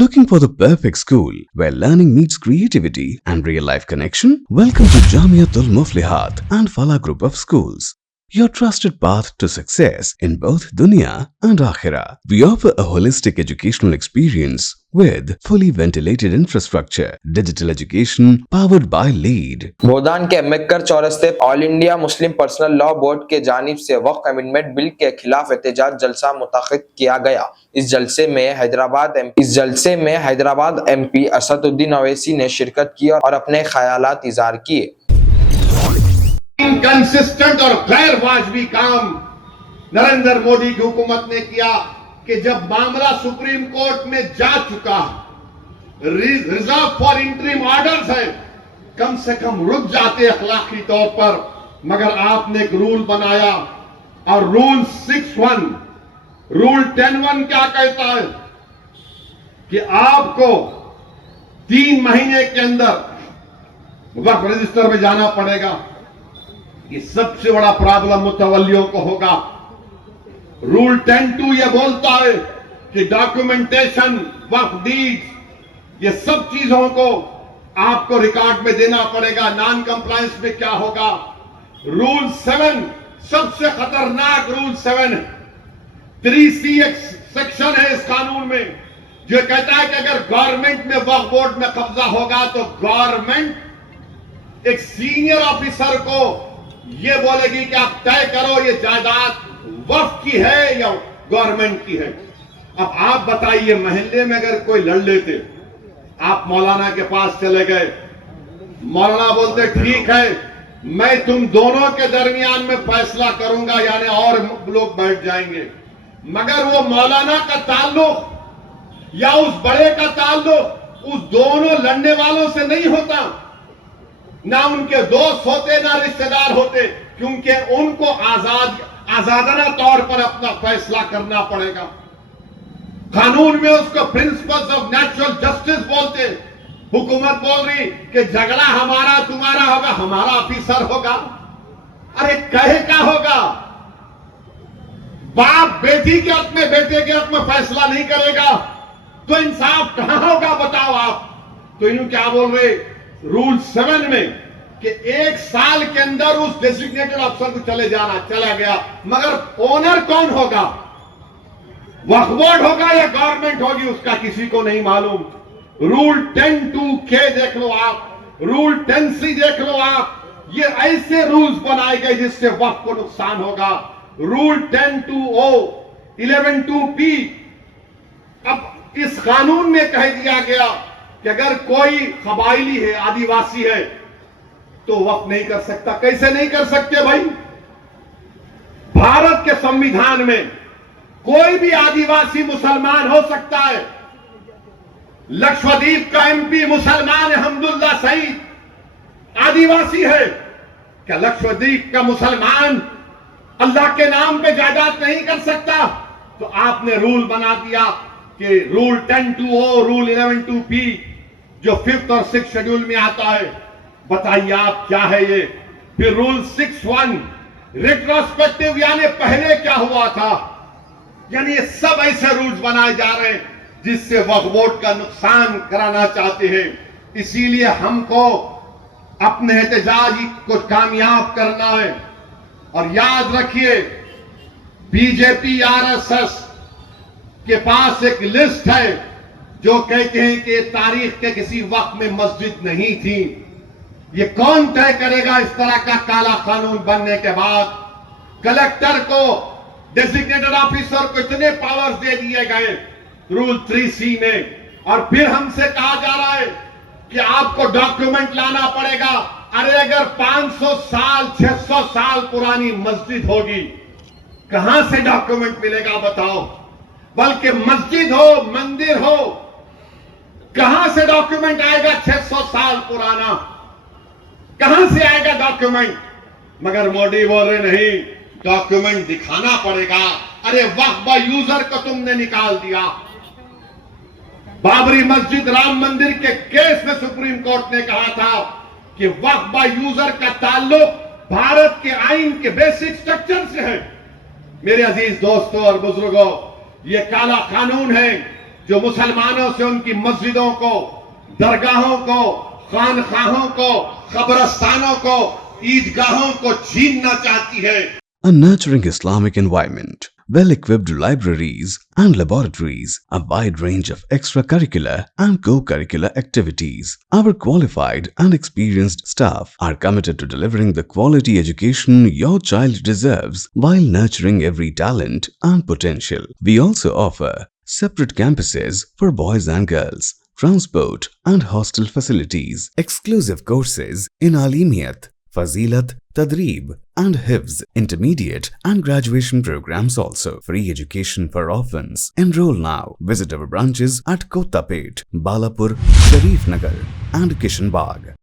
Looking for the perfect school where learning meets creativity and real-life connection? Welcome to Jamiatul Muflihat and Falah Group of Schools, your trusted path to success in both dunya and akhirah. We offer a holistic educational experience with fully ventilated infrastructure, digital education powered by LEED. भोदान के अम्बेडकर चौरस्ते all India Muslim personal law board के जानिब से वक्फ amendment bill के खिलाफ एहतजाज जलसा मुतअक्किद किया गया। इस जलसे में हैदराबाद एमपी असदुद्दीन ओवैसी ने शिरकत की और अपने ख्यालात इज़हार किए। इनकंसिस्टेंट और गैर वाजबी काम नरेंद्र मोदी की हुकूमत ने किया कि जब मामला सुप्रीम कोर्ट में जा चुका, रिजर्व फॉर इंटरिम ऑर्डर्स है, कम से कम रुक जाते अखलाकी तौर पर, मगर आपने एक रूल बनाया और रूल 6(1) रूल 10(1) क्या कहता है कि आपको 3 महीने के अंदर वक्फ रजिस्टर में जाना पड़ेगा। ये सबसे बड़ा प्रॉब्लम मुतवल्लियों को होगा। रूल 10(2) यह बोलता है कि डॉक्यूमेंटेशन, वक्फ डीड्स, ये सब चीजों को आपको रिकॉर्ड में देना पड़ेगा। नॉन कंप्लायंस में क्या होगा? रूल 7 सबसे खतरनाक रूल 7 3C एक सेक्शन है इस कानून में जो कहता है कि अगर गवर्नमेंट में वक्फ बोर्ड में कब्जा होगा तो गवर्नमेंट एक सीनियर ऑफिसर को यह बोलेगी कि आप तय करो ये जायदाद वक्फ की है या गवर्नमेंट की है। अब आप बताइए, मोहल्ले में अगर कोई लड़ लेते, आप मौलाना के पास चले गए, मौलाना बोलते ठीक है मैं तुम दोनों के दरमियान में फैसला करूंगा, यानी और लोग बैठ जाएंगे, मगर वो मौलाना का ताल्लुक या उस बड़े का ताल्लुक उस दोनों लड़ने वालों से नहीं होता, ना उनके दोस्त होते ना रिश्तेदार होते, क्योंकि उनको आजादाना तौर पर अपना फैसला करना पड़ेगा। कानून में उसको प्रिंसिपल्स ऑफ नेचुरल जस्टिस बोलते। हुकूमत बोल रही कि झगड़ा हमारा तुम्हारा होगा, हमारा ऑफिसर होगा। अरे कहे क्या होगा? बाप बेटी के हक में, बेटे के हक में फैसला नहीं करेगा तो इंसाफ कहां होगा बताओ आप? तो यूं क्या बोल रहे रूल 7 में कि 1 साल के अंदर उस डेजिग्नेटेड अफसर को चला गया, मगर ओनर कौन होगा? वक्फ बोर्ड होगा या गवर्नमेंट होगी, उसका किसी को नहीं मालूम। रूल 10(2) देख लो आप, रूल 10(C) देख लो आप, ये ऐसे रूल्स बनाए गए जिससे वक्फ को नुकसान होगा। Rule 10(2)O 11(2)P। अब इस कानून में कह दिया गया कि अगर कोई कबायली है, आदिवासी है, तो वक्फ नहीं कर सकता। कैसे नहीं कर सकते भाई? भारत के संविधान में कोई भी आदिवासी मुसलमान हो सकता है। लक्षद्वीप का एमपी मुसलमान है, हमदुल्ला सईद आदिवासी है। क्या लक्षद्वीप का मुसलमान अल्लाह के नाम पे जायदाद नहीं कर सकता? तो आपने रूल बना दिया कि रूल 10(2)O रूल 11(2)P जो 5th और 6th शेड्यूल में आता है। बताइए आप क्या है ये? फिर रूल 6(1) रिट्रोस्पेक्टिव, यानी पहले क्या हुआ था। यानी ये सब ऐसे रूल्स बनाए जा रहे हैं जिससे वक्फ बोर्ड का नुकसान कराना चाहते हैं। इसीलिए हमको अपने एहतजाज को कामयाब करना है। और याद रखिए, बीजेपी आरएसएस के पास एक लिस्ट है जो कहते हैं कि तारीख के किसी वक्त में मस्जिद नहीं थी। ये कौन तय करेगा? इस तरह का काला कानून बनने के बाद कलेक्टर को, डेजिग्नेटेड ऑफिसर को इतने पावर्स दे दिए गए रूल 3C में। और फिर हमसे कहा जा रहा है कि आपको डॉक्यूमेंट लाना पड़ेगा। अरे अगर 500 साल 600 साल पुरानी मस्जिद होगी, कहां से डॉक्यूमेंट मिलेगा बताओ? बल्कि मस्जिद हो, मंदिर हो, कहां से डॉक्यूमेंट आएगा? 600 साल पुराना कहां से आएगा डॉक्यूमेंट? मगर मोदी बोल रहे नहीं, डॉक्यूमेंट दिखाना पड़ेगा। अरे वक्फ बाय यूजर को तुमने निकाल दिया। बाबरी मस्जिद, राम मंदिर के केस में सुप्रीम कोर्ट ने कहा था कि वक्फ बाय यूजर का ताल्लुक भारत के आइन के बेसिक स्ट्रक्चर से है। मेरे अजीज दोस्तों और बुजुर्गों, ये काला कानून है जो मुसलमानों से उनकी मस्जिदों को, दरगाहों को, खानखाहों को, कब्रस्तानों को, ईदगाहों को छीनना चाहती है। A nurturing Islamic environment, well-equipped libraries and laboratories, a wide range of extracurricular and co-curricular activities. Our qualified and experienced staff are committed to delivering the quality education your child deserves while nurturing every talent and potential. We also offer separate campuses for boys and girls, transport and hostel facilities, exclusive courses in Alimiyat, Fazilat, Tadrib and Hifz, intermediate and graduation programs also. Free education for orphans. Enroll now. Visit our branches at Kottapet, Balapur, Sharif Nagar and Kishan Bagh.